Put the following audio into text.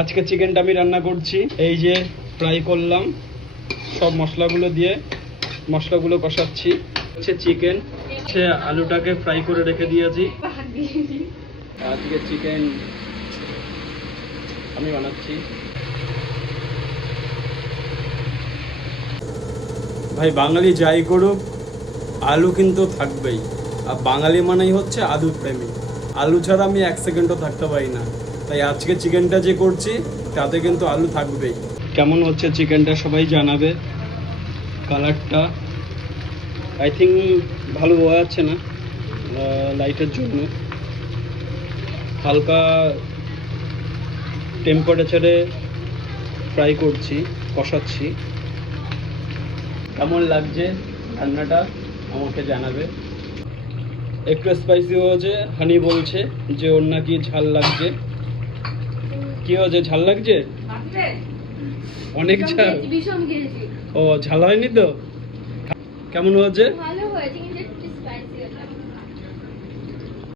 আজকে চিকেনটা আমি রান্না করছি। এই যে ফ্রাই করলাম, সব মশলাগুলো দিয়ে মশলাগুলো কষাচ্ছি। হচ্ছে চিকেন, হচ্ছে আলুটাকে ফ্রাই করে রেখে দিয়েছি। আজকে চিকেন আমি বানাচ্ছি। ভাই বাঙালি যাই করুক, আলু কিন্তু থাকবেই। আর বাঙালি মানেই হচ্ছে আলু প্রেমী। আলু ছাড়া আমি এক সেকেন্ডও থাকতে পারি না। তাই আজকে চিকেনটা যে করছি তাতে কিন্তু আলু থাকবেই। কেমন হচ্ছে চিকেনটা সবাই জানাবে। কালারটা আই থিঙ্ক ভালো বোঝা যাচ্ছে না লাইটের জন্য। হালকা টেম্পারেচারে ফ্রাই করছি, কষাচ্ছি। কেমন লাগছে রান্নাটা আমাকে জানাবে। একটু স্পাইসি হয়েছে, হানি বলছে যে ওর নাকি ঝাল লাগছে। কি হয়েছে, ঝাল লাগছে? অনেক ঝাল? ও ঝাল হয়নি তো? কেমন হয়েছে? ভালো হয়েছে কিন্তু